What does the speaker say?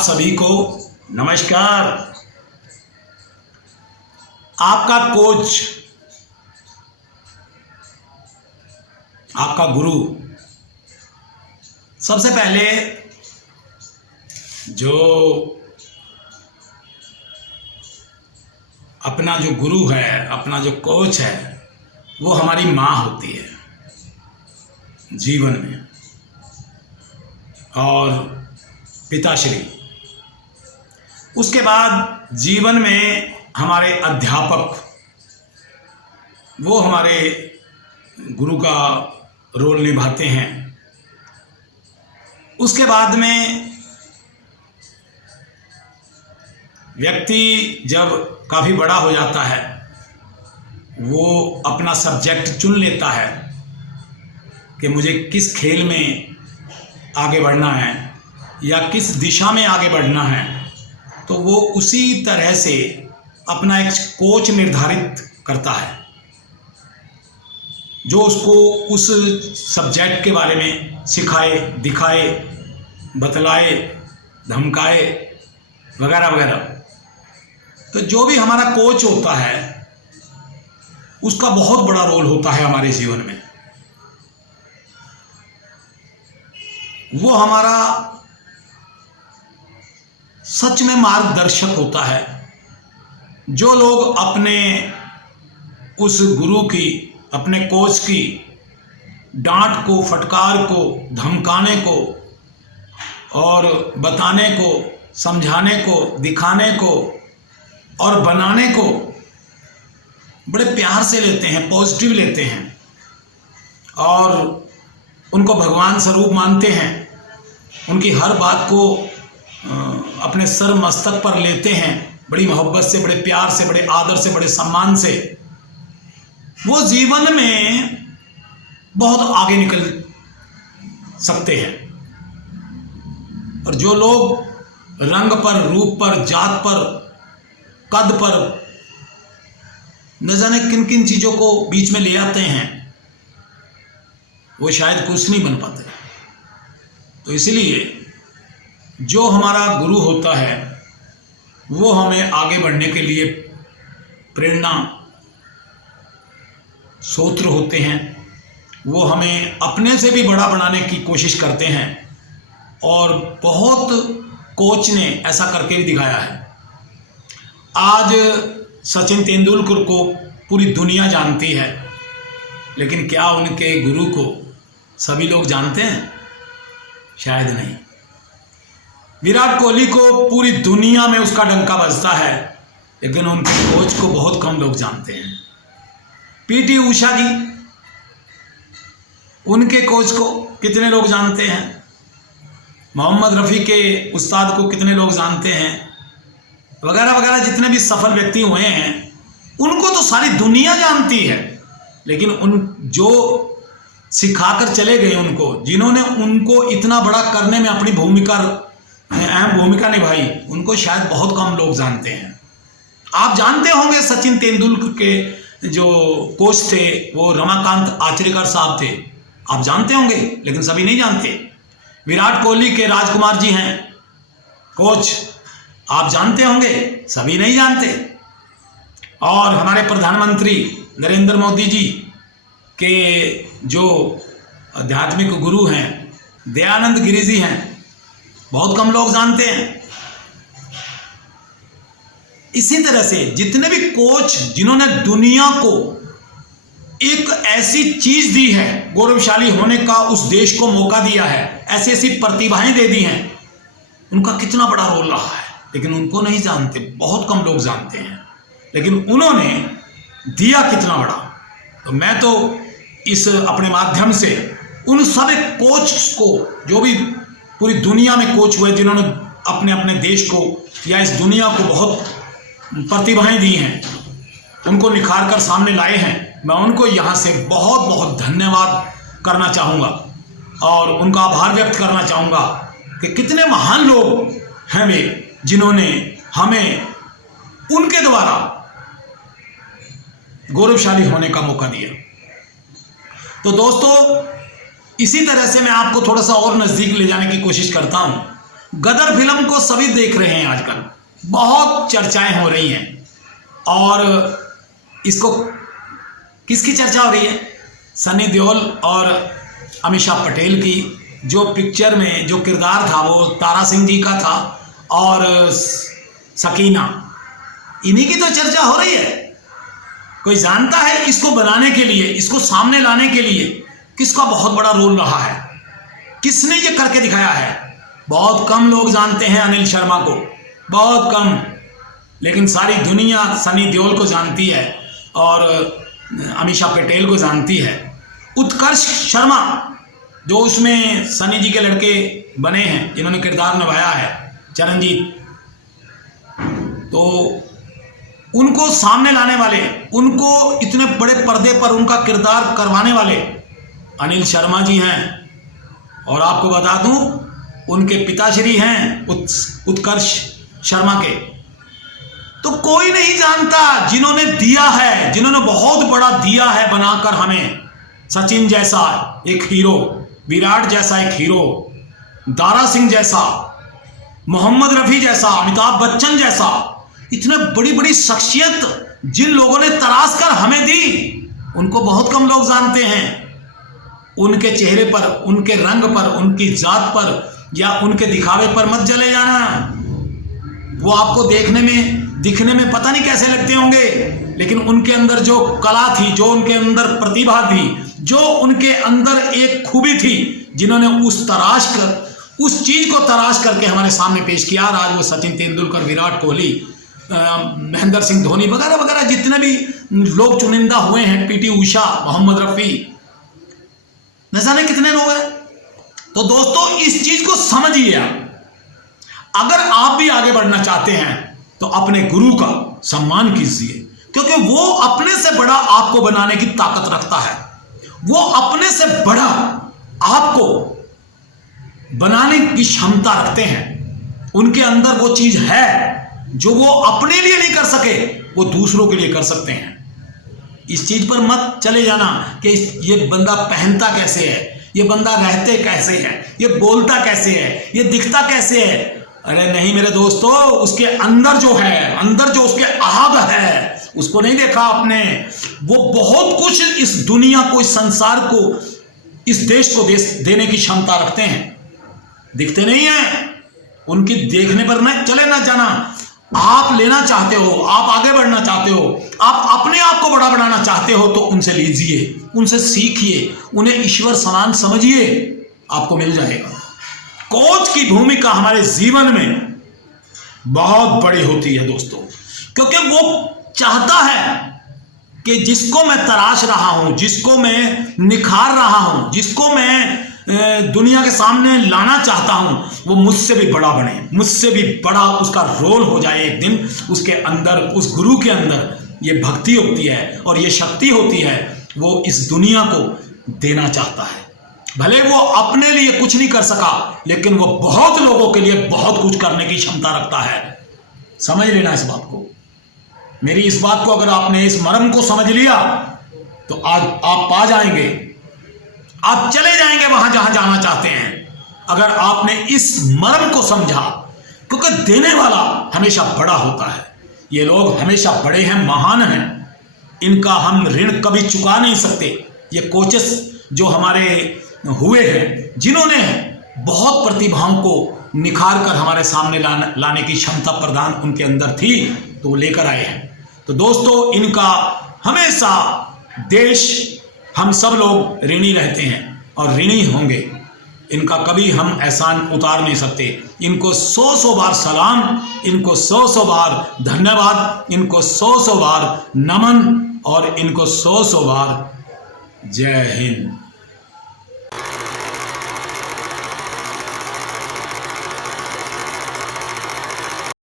आप सभी को नमस्कार। आपका कोच, आपका गुरु, सबसे पहले जो अपना जो गुरु है, अपना जो कोच है, वो हमारी माँ होती है जीवन में, और पिताश्री। उसके बाद जीवन में हमारे अध्यापक, वो हमारे गुरु का रोल निभाते हैं। उसके बाद में व्यक्ति जब काफ़ी बड़ा हो जाता है, वो अपना सब्जेक्ट चुन लेता है कि मुझे किस खेल में आगे बढ़ना है या किस दिशा में आगे बढ़ना है, तो वो उसी तरह से अपना एक कोच निर्धारित करता है जो उसको उस सब्जेक्ट के बारे में सिखाए, दिखाए, बतलाए, धमकाए, वगैरह वगैरह। तो जो भी हमारा कोच होता है, उसका बहुत बड़ा रोल होता है हमारे जीवन में। वो हमारा सच में मार्गदर्शक होता है। जो लोग अपने उस गुरु की, अपने कोच की डांट को, फटकार को, धमकाने को और बताने को, समझाने को, दिखाने को और बनाने को बड़े प्यार से लेते हैं, पॉजिटिव लेते हैं और उनको भगवान स्वरूप मानते हैं। उनकी हर बात को अपने सर मस्तक पर लेते हैं, बड़ी मोहब्बत से, बड़े प्यार से, बड़े आदर से, बड़े सम्मान से। वो जीवन में बहुत आगे निकल सकते हैं। और जो लोग रंग पर, रूप पर, जात पर, कद पर, न जाने किन किन चीज़ों को बीच में ले आते हैं, वो शायद कुछ नहीं बन पाते। तो इसलिए जो हमारा गुरु होता है, वो हमें आगे बढ़ने के लिए प्रेरणा स्रोत होते हैं। वो हमें अपने से भी बड़ा बनाने की कोशिश करते हैं और बहुत कोच ने ऐसा करके भी दिखाया है। आज सचिन तेंदुलकर को पूरी दुनिया जानती है, लेकिन क्या उनके गुरु को सभी लोग जानते हैं? शायद नहीं। विराट कोहली को पूरी दुनिया में उसका डंका बजता है, लेकिन उनके कोच को बहुत कम लोग जानते हैं। पीटी उषा जी, उनके कोच को कितने लोग जानते हैं? मोहम्मद रफ़ी के उस्ताद को कितने लोग जानते हैं? वगैरह वगैरह। जितने भी सफल व्यक्ति हुए हैं, उनको तो सारी दुनिया जानती है, लेकिन उन जो सिखाकर चले गए, उनको, जिन्होंने उनको इतना बड़ा करने में अपनी भूमिका, अहम भूमिका निभाई, उनको शायद बहुत कम लोग जानते हैं। आप जानते होंगे सचिन तेंदुलकर के जो कोच थे, वो रमाकांत आचरेकर साहब थे। आप जानते होंगे, लेकिन सभी नहीं जानते। विराट कोहली के राजकुमार जी हैं कोच, आप जानते होंगे, सभी नहीं जानते। और हमारे प्रधानमंत्री नरेंद्र मोदी जी के जो आध्यात्मिक गुरु हैं, दयानंद गिरि जी हैं, बहुत कम लोग जानते हैं। इसी तरह से जितने भी कोच, जिन्होंने दुनिया को एक ऐसी चीज दी है, गौरवशाली होने का उस देश को मौका दिया है, ऐसी ऐसी प्रतिभाएं दे दी हैं, उनका कितना बड़ा रोल रहा है, लेकिन उनको नहीं जानते, बहुत कम लोग जानते हैं। लेकिन उन्होंने दिया कितना बड़ा। तो मैं तो इस अपने माध्यम से उन सभी कोच को, जो भी पूरी दुनिया में कोच हुए, जिन्होंने अपने अपने देश को या इस दुनिया को बहुत प्रतिभाएं दी हैं, उनको निखार कर सामने लाए हैं, मैं उनको यहाँ से बहुत बहुत धन्यवाद करना चाहूँगा और उनका आभार व्यक्त करना चाहूँगा कि कितने महान लोग हैं वे, जिन्होंने हमें उनके द्वारा गौरवशाली होने का मौका दिया। तो दोस्तों, इसी तरह से मैं आपको थोड़ा सा और नज़दीक ले जाने की कोशिश करता हूँ गदर फिल्म को सभी देख रहे हैं आजकल, बहुत चर्चाएं हो रही हैं। और इसको किसकी चर्चा हो रही है? सनी देओल और अमीषा पटेल की। जो पिक्चर में जो किरदार था वो तारा सिंह जी का था और सकीना, इन्हीं की तो चर्चा हो रही है। कोई जानता है इसको बनाने के लिए, इसको सामने लाने के लिए किसका बहुत बड़ा रोल रहा है? किसने ये करके दिखाया है? बहुत कम लोग जानते हैं अनिल शर्मा को, बहुत कम। लेकिन सारी दुनिया सनी देओल को जानती है और अमीषा पटेल को जानती है। उत्कर्ष शर्मा जो उसमें सनी जी के लड़के बने हैं, जिन्होंने किरदार निभाया है, चरणजीत, तो उनको सामने लाने वाले, उनको इतने बड़े पर्दे पर उनका किरदार करवाने वाले अनिल शर्मा जी हैं। और आपको बता दूं, उनके पिताश्री हैं उत्कर्ष शर्मा के। तो कोई नहीं जानता जिन्होंने दिया है, जिन्होंने बहुत बड़ा दिया है बनाकर हमें। सचिन जैसा एक हीरो, विराट जैसा एक हीरो, दारा सिंह जैसा, मोहम्मद रफ़ी जैसा, अमिताभ बच्चन जैसा, इतने बड़ी बड़ी शख्सियत जिन लोगों ने तराश कर हमें दी, उनको बहुत कम लोग जानते हैं। उनके चेहरे पर, उनके रंग पर, उनकी जात पर या उनके दिखावे पर मत चले जाना। वो आपको देखने में, दिखने में पता नहीं कैसे लगते होंगे, लेकिन उनके अंदर जो कला थी, जो उनके अंदर प्रतिभा थी, जो उनके अंदर एक खूबी थी, जिन्होंने उस चीज को तराश करके हमारे सामने पेश किया। आज वो सचिन तेंदुलकर, विराट कोहली, महेंद्र सिंह धोनी वगैरह वगैरह जितने भी लोग चुनिंदा हुए हैं, पीटी उषा, मोहम्मद रफ़ी, न जाने कितने लोग हैं। तो दोस्तों इस चीज को समझिए। अगर आप भी आगे बढ़ना चाहते हैं तो अपने गुरु का सम्मान कीजिए, क्योंकि वो अपने से बड़ा आपको बनाने की ताकत रखता है। वो अपने से बड़ा आपको बनाने की क्षमता रखते हैं। उनके अंदर वो चीज है जो वो अपने लिए नहीं कर सके, वो दूसरों के लिए कर सकते हैं। इस चीज पर मत चले जाना कि ये बंदा पहनता कैसे है, ये बंदा रहते कैसे है, ये बोलता कैसे है, ये दिखता कैसे है। अरे नहीं मेरे दोस्तों, उसके अंदर जो है, अंदर जो उसके आग है, उसको नहीं देखा आपने। वो बहुत कुछ इस दुनिया को, इस संसार को, इस देश को देने की क्षमता रखते हैं। दिखते नहीं है, उनकी देखने पर न चले ना जाना। आप लेना चाहते हो, आप आगे बढ़ना चाहते हो, आप अपने आप को बड़ा बनाना चाहते हो, तो उनसे लीजिए, उनसे सीखिए, उन्हें ईश्वर समान समझिए, आपको मिल जाएगा। कोच की भूमिका हमारे जीवन में बहुत बड़ी होती है दोस्तों, क्योंकि वो चाहता है कि जिसको मैं तराश रहा हूं, जिसको मैं निखार रहा हूं, जिसको मैं दुनिया के सामने लाना चाहता हूं, वो मुझसे भी बड़ा बने, मुझसे भी बड़ा उसका रोल हो जाए एक दिन। उसके अंदर, उस गुरु के अंदर ये भक्ति होती है और ये शक्ति होती है, वो इस दुनिया को देना चाहता है। भले वो अपने लिए कुछ नहीं कर सका, लेकिन वो बहुत लोगों के लिए बहुत कुछ करने की क्षमता रखता है। समझ लेना इस बात को। मेरी इस बात को, अगर आपने इस मर्म को समझ लिया तो आज आप पा जाएंगे, आप चले जाएंगे वहां जहां जाना चाहते हैं, अगर आपने इस मर्म को समझा। क्योंकि देने वाला हमेशा बड़ा होता है। ये लोग हमेशा बड़े हैं, महान हैं, इनका हम ऋण कभी चुका नहीं सकते। ये कोचेस जो हमारे हुए हैं, जिन्होंने बहुत प्रतिभाओं को निखार कर हमारे सामने लाने की क्षमता प्रदान उनके अंदर थी, तो वो लेकर आए हैं। तो दोस्तों इनका हमेशा देश, हम सब लोग ऋणी रहते हैं और ऋणी होंगे। इनका कभी हम एहसान उतार नहीं सकते। इनको 100 बार सलाम, इनको 100 बार धन्यवाद, इनको 100 बार नमन और इनको 100 बार जय हिंद।